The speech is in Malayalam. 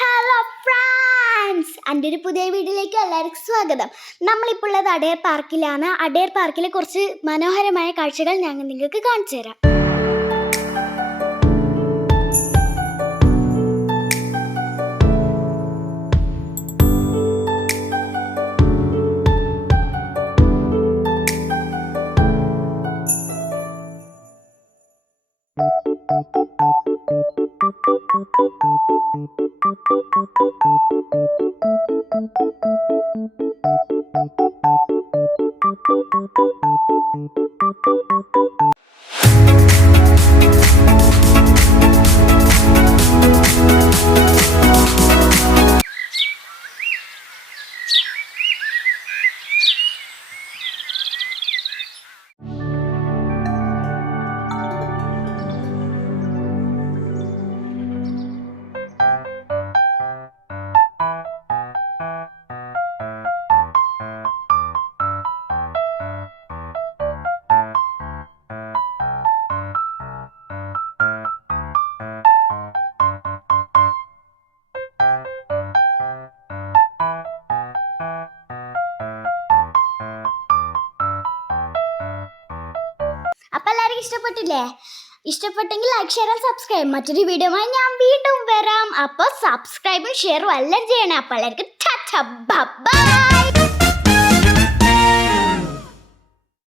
ഹലോ ഫ്രണ്ട്സ്, എൻ്റെ ഒരു പുതിയ വീഡിയോയിലേക്ക് എല്ലാവർക്കും സ്വാഗതം. നമ്മളിപ്പോൾ ഉള്ളത് അടയർ പാർക്കിലാണ്. അടയർ പാർക്കിലെ കുറച്ച് മനോഹരമായ കാഴ്ചകൾ ഞങ്ങൾ നിങ്ങൾക്ക് കാണിച്ചു തരാം. അപ്പോൾ എല്ലാവർക്കും ഇഷ്ടപ്പെട്ടില്ലേ? ഇഷ്ടപ്പെട്ടെങ്കിൽ ലൈക്ക്, ഷെയർ ആൻഡ് സബ്സ്ക്രൈബ്. മറ്റൊരു വീഡിയോയുമായി ഞാൻ വീണ്ടും വരാം. അപ്പോൾ സബ്സ്ക്രൈബും ഷെയറും എല്ലാം ചെയ്യണേ. അപ്പോൾ എല്ലാവർക്കും ബൈ.